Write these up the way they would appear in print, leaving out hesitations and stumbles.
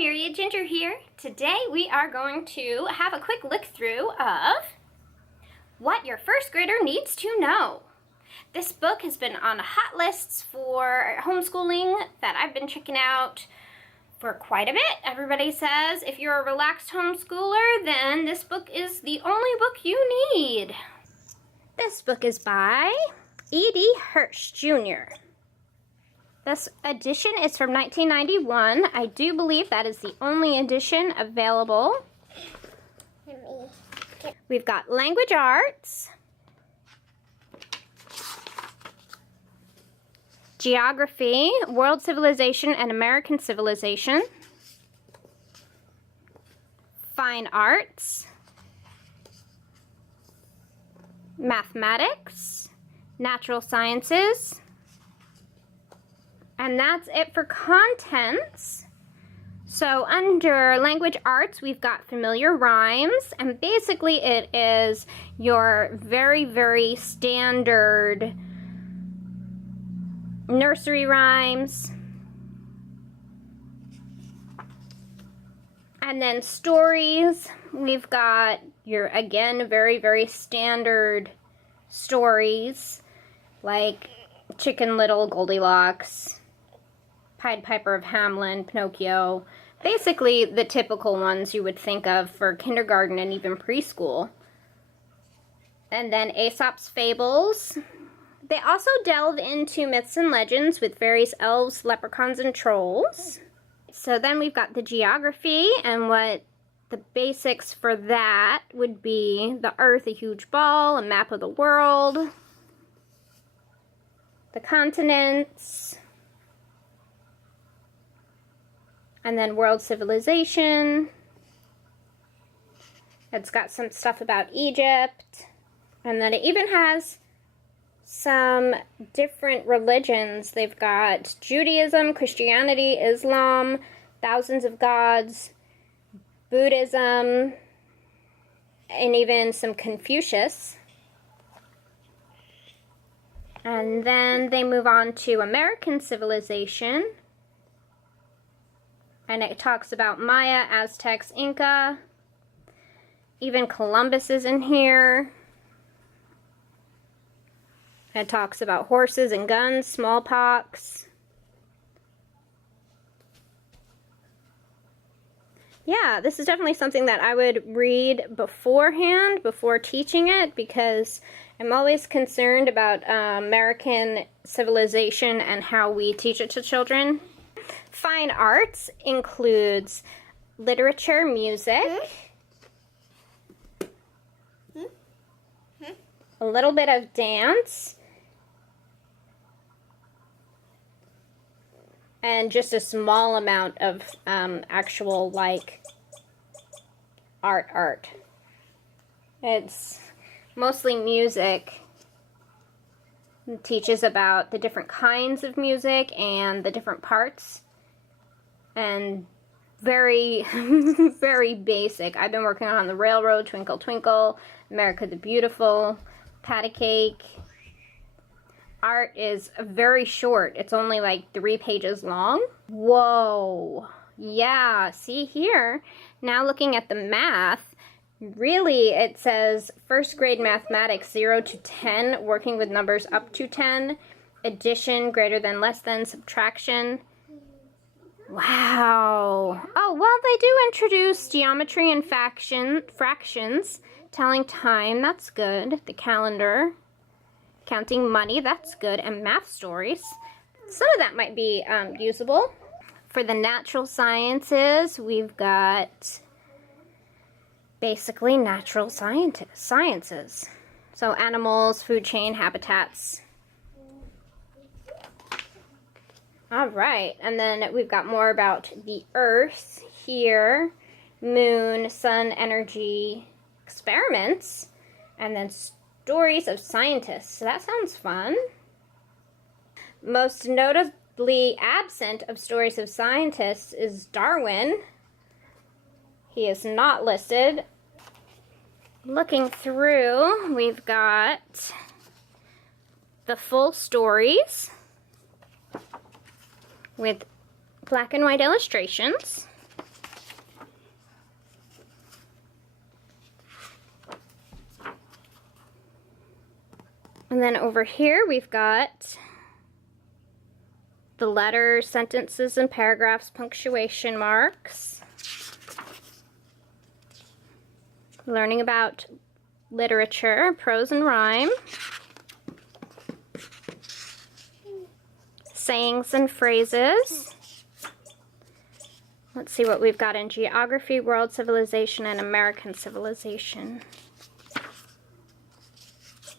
Myria Ginger here. Today we are going to have a quick look through of What Your First Grader Needs to Know. This book has been on hot lists for homeschooling that I've been checking out for quite a bit. Everybody says if you're a relaxed homeschooler, then this book is the only book you need. This book is by E.D. Hirsch Jr. This edition is from 1991. I do believe that is the only edition available. We've got language arts, geography, world civilization and American civilization, fine arts, mathematics, natural sciences, and that's it for contents. So under language arts, we've got familiar rhymes, and basically it is your very, very standard nursery rhymes. And then stories, we've got your, again, very, very standard stories like Chicken Little, Goldilocks, Pied Piper of Hamelin, Pinocchio, basically the typical ones you would think of for kindergarten and even preschool. And then Aesop's Fables. They also delve into myths and legends with various elves, leprechauns, and trolls. So then we've got the geography, and what the basics for that would be the Earth, a huge ball, a map of the world, the continents, and then world civilization. It's got some stuff about Egypt, and then it even has some different religions. They've got Judaism, Christianity, Islam, thousands of gods, Buddhism, and even some Confucius. And then they move on to American civilization, and it talks about Maya, Aztecs, Inca, even Columbus is in here. It talks about horses and guns, smallpox. Yeah, this is definitely something that I would read beforehand, before teaching it, because I'm always concerned about American civilization and how we teach it to children. Fine arts includes literature, music, a little bit of dance, and just a small amount of actual, like, art. It's mostly music. It teaches about the different kinds of music and the different parts. And very, very basic. I've been working on The Railroad, Twinkle Twinkle, America the Beautiful, Patty Cake. Art is very short. It's only like 3 pages long. Whoa. Yeah, see here. Now looking at the math, really it says first grade mathematics 0 to 10, working with numbers up to 10, addition, greater than, less than, subtraction. Wow. Oh, well, they do introduce geometry and fractions, telling time, that's good. The calendar, counting money, that's good. And math stories. Some of that might be usable. For the natural sciences, we've got basically natural sciences. So animals, food chain, habitats. All right, and then we've got more about the Earth here, moon, sun, energy, experiments, and then stories of scientists. So that sounds fun. Most notably absent of stories of scientists is Darwin. He is not listed. Looking through, we've got the full stories with black and white illustrations. And then over here we've got the letters, sentences, and paragraphs, punctuation marks. Learning about literature, prose and rhyme. Sayings and phrases. Let's see what we've got in geography, world civilization, and American civilization.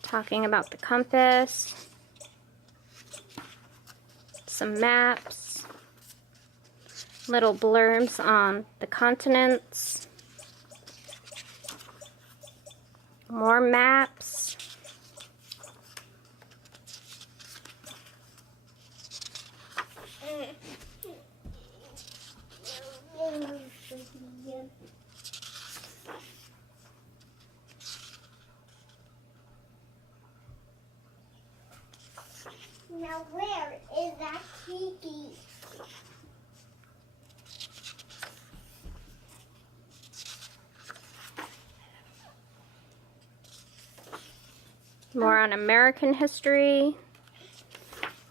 Talking about the compass. Some maps. Little blurbs on the continents. More maps. Now where is that Kiki? More on American history,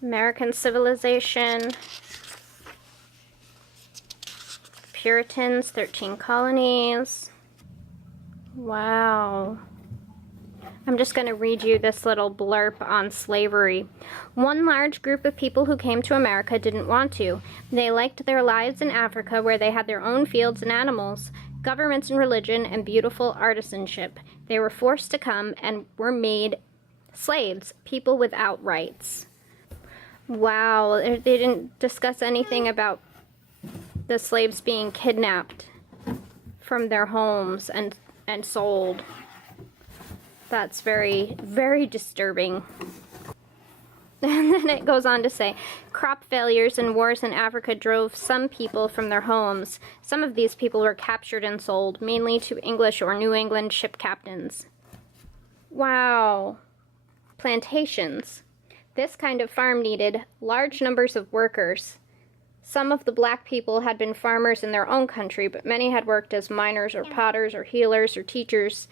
American civilization, Puritans, 13 colonies. Wow. I'm just going to read you this little blurb on slavery. One large group of people who came to America didn't want to. They liked their lives in Africa where they had their own fields and animals, governments and religion, and beautiful artisanship. They were forced to come and were made slaves, people without rights. Wow, they didn't discuss anything about the slaves being kidnapped from their homes and sold. That's very, very disturbing. And then it goes on to say, crop failures and wars in Africa drove some people from their homes. Some of these people were captured and sold, mainly to English or New England ship captains. Wow. Plantations. This kind of farm needed large numbers of workers. Some of the black people had been farmers in their own country, but many had worked as miners or potters or healers or teachers.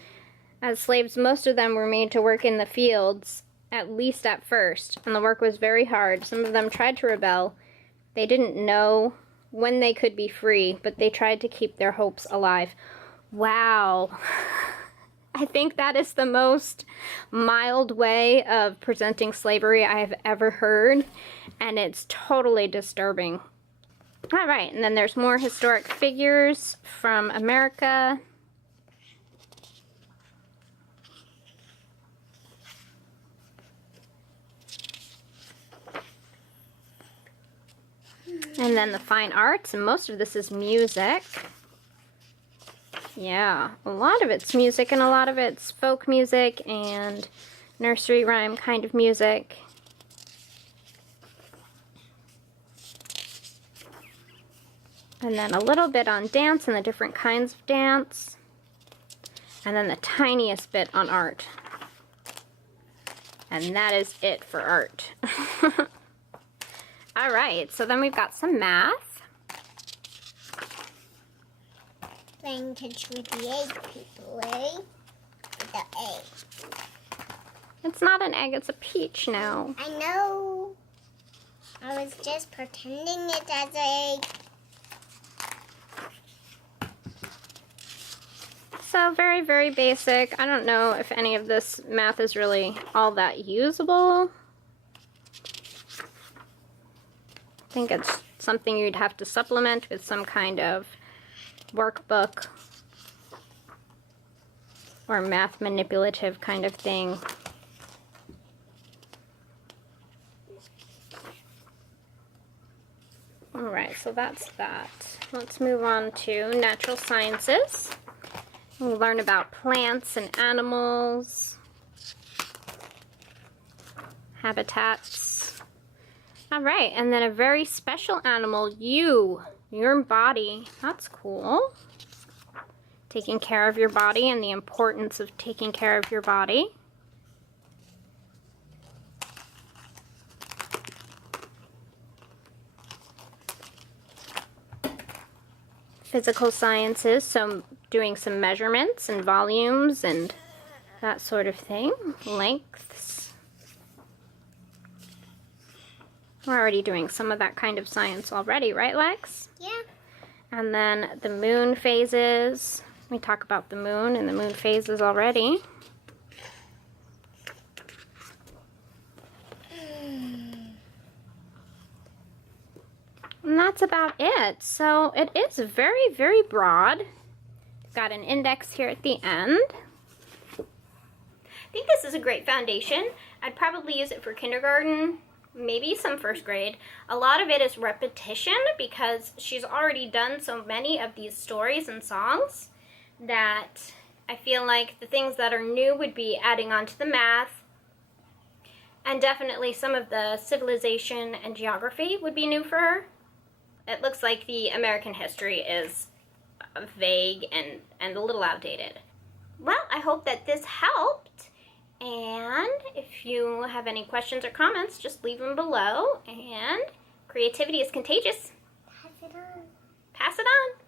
As slaves, most of them were made to work in the fields, at least at first, and the work was very hard. Some of them tried to rebel. They didn't know when they could be free, but they tried to keep their hopes alive. Wow. I think that is the most mild way of presenting slavery I have ever heard, and it's totally disturbing. All right, and then there's more historic figures from America. And then the fine arts, and most of this is music. Yeah, a lot of it's music, and a lot of it's folk music and nursery rhyme kind of music. And then a little bit on dance and the different kinds of dance. And then the tiniest bit on art. And that is it for art. All right, so then we've got some math. Playing catch with the egg, people, eh? With the egg. It's not an egg, it's a peach now. I know. I was just pretending it as an egg. So very, very basic. I don't know if any of this math is really all that usable. I think it's something you'd have to supplement with some kind of workbook or math manipulative kind of thing. Alright, so that's that. Let's move on to natural sciences. We'll learn about plants and animals, habitats. All right, and then a very special animal, your body. That's cool. Taking care of your body and the importance of taking care of your body. Physical sciences, so doing some measurements and volumes and that sort of thing. Lengths. We're already doing some of that kind of science already, right, Lex? Yeah. And then the moon phases. We talk about the moon and the moon phases already. And that's about it. So it is very, very broad. Got an index here at the end. I think this is a great foundation. I'd probably use it for kindergarten, maybe some first grade. A lot of it is repetition because she's already done so many of these stories and songs that I feel like the things that are new would be adding on to the math, and definitely some of the civilization and geography would be new for her. It looks like the American history is vague and a little outdated. Well, I hope that this helped. And if you have any questions or comments, just leave them below. And creativity is contagious. Pass it on. Pass it on.